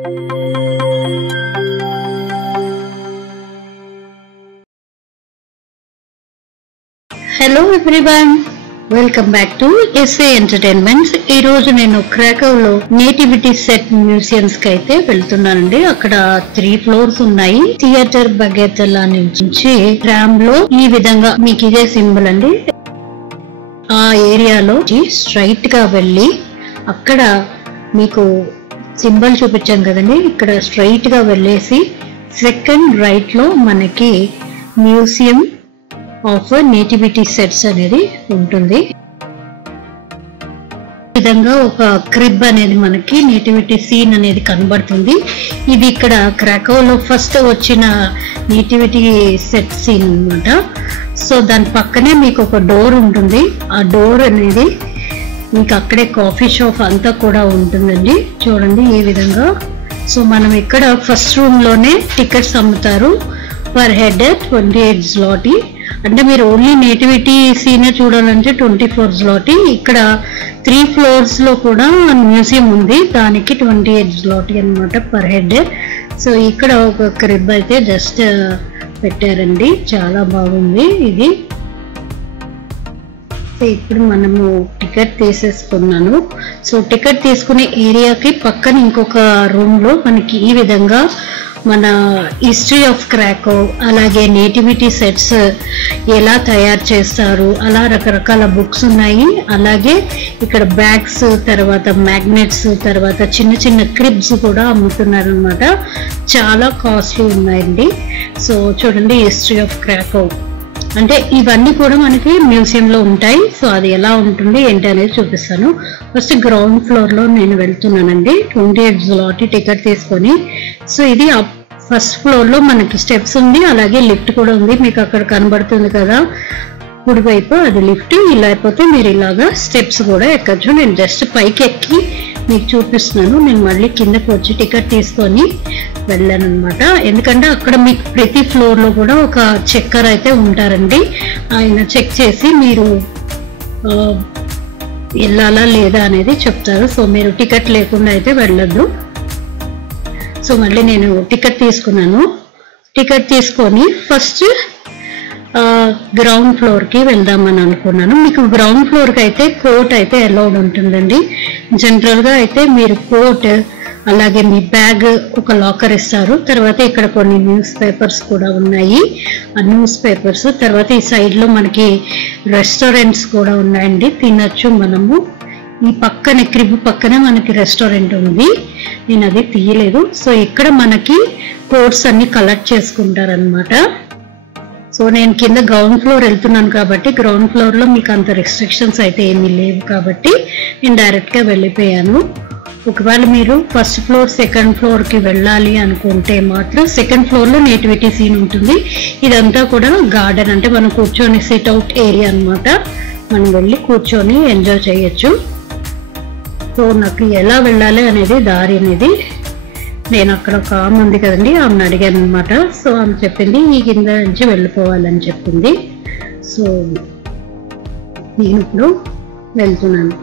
Hello everyone, welcome back to SA entertainments. ఈ రోజు నేను క్రాకోవ్లో నేటివిటీ సెట్ మ్యూజియంస్ కి అయితే వెళ్తున్నానండి. అక్కడ 3 ఫ్లోర్స్ ఉన్నాయి. థియేటర్ బగేతలా నుంచి ట్రామ్ లో ఈ విధంగా మీకు ఇదే సింబల్ అండి. ఆ ఏరియాలో స్ట్రైట్ గా వెళ్ళి అక్కడ మీకు సింబల్ చూపించాను కదండి, ఇక్కడ స్ట్రైట్ గా వెళ్ళేసి సెకండ్ రైట్ లో మనకి మ్యూజియం ఆఫ్ నేటివిటీ సెట్స్ అనేది ఉంటుంది. ఈ విధంగా ఒక క్రిబ్ అనేది మనకి నేటివిటీ సీన్ అనేది కనబడుతుంది. ఇది ఇక్కడ క్రాకోవ్లో ఫస్ట్ వచ్చిన నేటివిటీ సెట్ సీన్ అన్నమాట. సో దాని పక్కనే మీకు ఒక డోర్ ఉంటుంది. ఆ డోర్ అనేది మీకు అక్కడే కాఫీ షాప్ అంతా కూడా ఉంటుందండి. చూడండి ఈ విధంగా. సో మనం ఇక్కడ ఫస్ట్ రూమ్ లోనే టికెట్స్ అమ్ముతారు. Per head 28 zloty. అంటే మీరు ఓన్లీ నేటివిటీ సీన్ చూడాలంటే 24 zloty. ఇక్కడ 3 ఫ్లోర్స్ లో కూడా మ్యూజియం ఉంది, దానికి 28 zloty అన్నమాట పర్ హెడ్. సో ఇక్కడ ఒక క్రిబ్ అయితే జస్ట్ పెట్టారండి, చాలా బాగుంది ఇది. ఇప్పుడు మనము టికెట్ తీసేసుకున్నాను. సో టికెట్ తీసుకునే ఏరియాకి పక్కన ఇంకొక రూమ్ లో మనకి ఈ విధంగా మన హిస్టరీ ఆఫ్ క్రాకోవ్, అలాగే నేటివిటీ సెట్స్ ఎలా తయారు చేస్తారు, అలా రకరకాల బుక్స్ ఉన్నాయి. అలాగే ఇక్కడ బ్యాగ్స్, తర్వాత మ్యాగ్నెట్స్, తర్వాత చిన్న చిన్న క్రిబ్స్ కూడా అమ్ముతున్నారు అనమాట. చాలా కాస్ట్లీ ఉన్నాయండి. సో చూడండి, హిస్టరీ ఆఫ్ క్రాకోవ్ అంటే ఇవన్నీ కూడా మనకి మ్యూజియంలో ఉంటాయి. సో అది ఎలా ఉంటుంది ఏంటి అనేది చూపిస్తాను. ఫస్ట్ గ్రౌండ్ ఫ్లోర్ లో నేను వెళ్తున్నానండి. 28 zloty టికెట్ తీసుకొని. సో ఇది ఫస్ట్ ఫ్లోర్ లో మనకి స్టెప్స్ ఉంది, అలాగే లిఫ్ట్ కూడా ఉంది. మీకు అక్కడ కనబడుతుంది కదా కుడివైపు, అది లిఫ్ట్. ఇలా అయిపోతే మీరు ఇలాగా స్టెప్స్ కూడా ఎక్కచ్చు. నేను జస్ట్ పైకి ఎక్కి మీకు చూపిస్తున్నాను. నేను మళ్ళీ కిందకి వచ్చి టికెట్ తీసుకొని వెళ్ళాను అనమాట. ఎందుకంటే అక్కడ మీకు ప్రతి ఫ్లోర్ లో కూడా ఒక చెక్కర్ అయితే ఉంటారండి. ఆయన చెక్ చేసి మీరు వెళ్ళాలా లేదా అనేది చెప్తారు. సో మీరు టికెట్ లేకుండా అయితే వెళ్ళొద్దు. సో మళ్ళీ నేను టికెట్ తీసుకున్నాను. టికెట్ తీసుకొని ఫస్ట్ గ్రౌండ్ ఫ్లోర్ కి వెళ్దామని అనుకున్నాను. మీకు గ్రౌండ్ ఫ్లోర్ కి అయితే కోట్ అయితే అలౌడ్ ఉంటుందండి. జనరల్ గా అయితే మీరు కోట్, అలాగే మీ బ్యాగ్, ఒక లాకర్ ఇస్తారు. తర్వాత ఇక్కడ కొన్ని న్యూస్ పేపర్స్ కూడా ఉన్నాయి. ఆ న్యూస్ పేపర్స్ తర్వాత ఈ సైడ్ లో మనకి రెస్టారెంట్స్ కూడా ఉన్నాయండి, తినచ్చు మనము. ఈ పక్కనే క్రిబ్ పక్కనే మనకి రెస్టారెంట్ ఉంది, నేను అది తీయలేదు. సో ఇక్కడ మనకి కోట్స్ అన్ని కలెక్ట్ చేసుకుంటారనమాట. సో నేను కింద గ్రౌండ్ ఫ్లోర్ వెళ్తున్నాను కాబట్టి గ్రౌండ్ ఫ్లోర్ లో మీకు అంత రెస్ట్రిక్షన్స్ అయితే ఏమీ లేవు కాబట్టి నేను డైరెక్ట్ గా వెళ్ళిపోయాను. ఒకవేళ మీరు ఫస్ట్ ఫ్లోర్ సెకండ్ ఫ్లోర్ కి వెళ్ళాలి అనుకుంటే మాత్రం సెకండ్ ఫ్లోర్ లో నేటివిటీ సీన్ ఉంటుంది. ఇదంతా కూడా గార్డెన్, అంటే మనం కూర్చొని సిట్ అవుట్ ఏరియా అనమాట. మనం వెళ్ళి కూర్చొని ఎంజాయ్ చేయొచ్చు. సో నాకు ఎలా వెళ్ళాలి అనేది దారి అనేది నేను అక్కడ ఒక ఆమె ఉంది కదండి, ఆమెను అడిగాను అనమాట. సో ఆమె చెప్పింది ఈ కింద నుంచి వెళ్ళిపోవాలని చెప్పింది. సో నేను ఇప్పుడు వెళ్తున్నాను.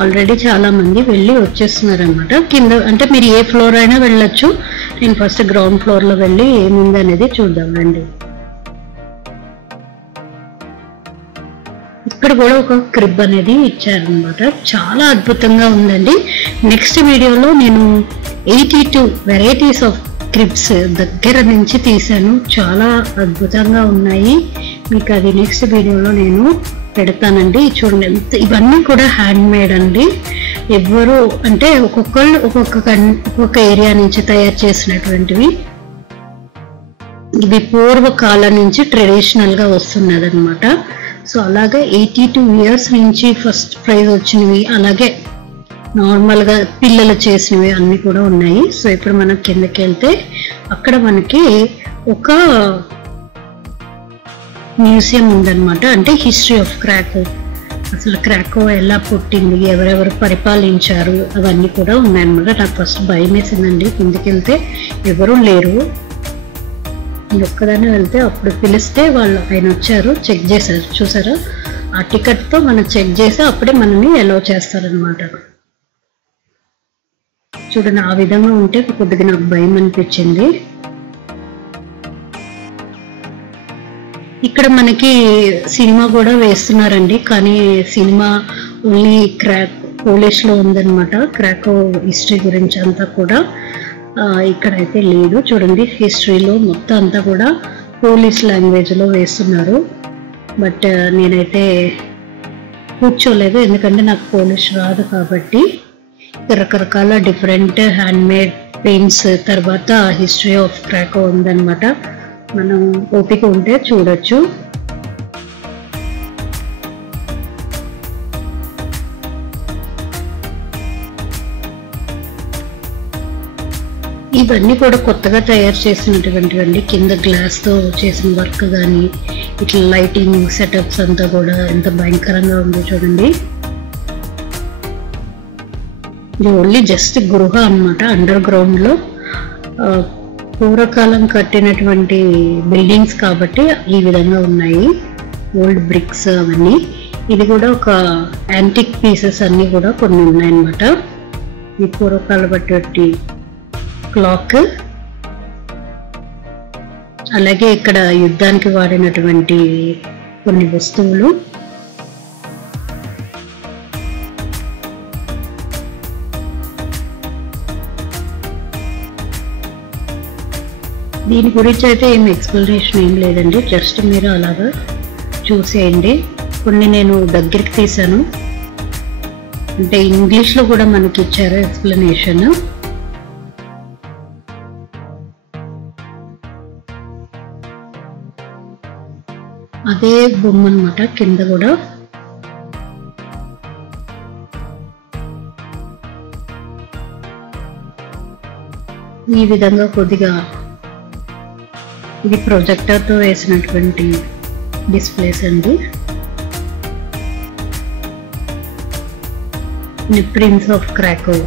ఆల్రెడీ చాలా మంది వెళ్ళి వచ్చేస్తున్నారు అనమాట. కింద అంటే మీరు ఏ ఫ్లోర్ అయినా వెళ్ళొచ్చు. నేను ఫస్ట్ గ్రౌండ్ ఫ్లోర్ లో వెళ్ళి ఏముంది అనేది చూద్దాం రండి. ఇక్కడ కూడా ఒక క్రిబ్ అనేది ఇచ్చారనమాట, చాలా అద్భుతంగా ఉందండి. నెక్స్ట్ వీడియోలో నేను 82 వెరైటీస్ ఆఫ్ క్రిబ్స్ దగ్గర నుంచి తీసాను, చాలా అద్భుతంగా ఉన్నాయి. మీకు అది నెక్స్ట్ వీడియోలో నేను పెడతానండి. చూడండి, ఇవన్నీ కూడా హ్యాండ్ మేడ్ అండి. ఎవ్వరు అంటే ఒక్కొక్కళ్ళు ఒక్కొక్క ఏరియా నుంచి తయారు చేసినటువంటివి. ఇది పూర్వకాలం నుంచి ట్రెడిషనల్ గా వస్తున్నది అనమాట. సో అలాగే 82 years నుంచి ఫస్ట్ ప్రైజ్ వచ్చినవి, అలాగే నార్మల్ గా పిల్లలు చేసినవి అన్ని కూడా ఉన్నాయి. సో ఇప్పుడు మనం కిందకి వెళ్తే అక్కడ మనకి ఒక మ్యూజియం ఉందన్నమాట. అంటే హిస్టరీ ఆఫ్ క్రాకోవ్, అసలు క్రాకోవ్ ఎలా పుట్టింది, ఎవరెవరు పరిపాలించారు, అవన్నీ కూడా ఉన్నాయన్నమాట. నాకు ఫస్ట్ భయం వేసిందండి, కిందకి వెళ్తే ఎవరూ లేరు. నేను ఒక్కదాన్ని వెళ్తే అప్పుడు పిలిస్తే వాళ్ళు ఆయన వచ్చారు, చెక్ చేశారు. చూసారా ఆ టికెట్ తో మనం చెక్ చేసి అప్పుడే మనల్ని అలౌ చేస్తారనమాట. చూడండి, ఆ విధంగా ఉంటే కొద్దిగా నాకు భయం అనిపించింది. ఇక్కడ మనకి సినిమా కూడా వేస్తున్నారండి, కానీ సినిమా ఓన్లీ పోలిష్ లో ఉందన్నమాట. క్రాకో హిస్టరీ గురించి అంతా కూడా ఇక్కడైతే లేదు. చూడండి, హిస్టరీలో మొత్తం అంతా కూడా పోలిష్ లాంగ్వేజ్ లో వేస్తున్నారు. బట్ నేనైతే కూర్చోలేదు, ఎందుకంటే నాకు పోలిష్ రాదు కాబట్టి. రకరకాల డిఫరెంట్ హ్యాండ్ మేడ్ పెయింట్స్, తర్వాత హిస్టరీ ఆఫ్ క్రాకో ఉందన్నమాట. మనం ఓపిక ఉంటే చూడొచ్చు. ఇవన్నీ కూడా కొత్తగా తయారు చేసినటువంటివండి. కింద గ్లాస్ తో చేసిన వర్క్ కానీ, ఇట్లా లైటింగ్ సెటప్స్ అంతా కూడా ఎంత భయంకరంగా ఉందో చూడండి. ఇది ఓన్లీ జస్ట్ గృహ అన్నమాట. అండర్ గ్రౌండ్ లో పూర్వకాలం కట్టినటువంటి బిల్డింగ్స్ కాబట్టి ఈ విధంగా ఉన్నాయి. ఓల్డ్ బ్రిక్స్ అవన్నీ. ఇది కూడా ఒక యాంటిక్ పీసెస్ అన్ని కూడా కొన్ని ఉన్నాయన్నమాట. ఈ పూర్వకాలం బట్టి క్లాక్, అలాగే ఇక్కడ యుద్ధానికి వాడినటువంటి కొన్ని వస్తువులు, దీని గురించి అయితే ఏం ఎక్స్ప్లెనేషన్ ఏం లేదండి, జస్ట్ మీరు అలాగా చూసేయండి. కొన్ని నేను దగ్గరికి తీసాను, అంటే ఇంగ్లీష్లో కూడా మనకి ఇచ్చారు ఎక్స్ప్లెనేషన్. అదే బొమ్మ అన్నమాట. కింద కూడా ఈ విధంగా కొద్దిగా ఇది ప్రొజెక్టర్ తో వేసినటువంటి డిస్ప్లేస్ అండి. Prince of Krakow.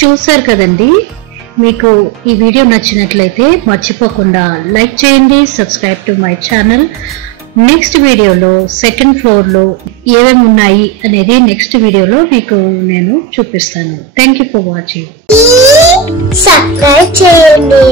చూసారు కదండి. మీకు ఈ వీడియో నచ్చినట్లయితే మర్చిపోకుండా లైక్ చేయండి, subscribe to my channel. Next వీడియోలో సెకండ్ ఫ్లోర్ లో ఏమేమి ఉన్నాయి అనేది నెక్స్ట్ వీడియోలో మీకు నేను చూపిస్తాను. Thank you for watching. Subscribe చేయండి.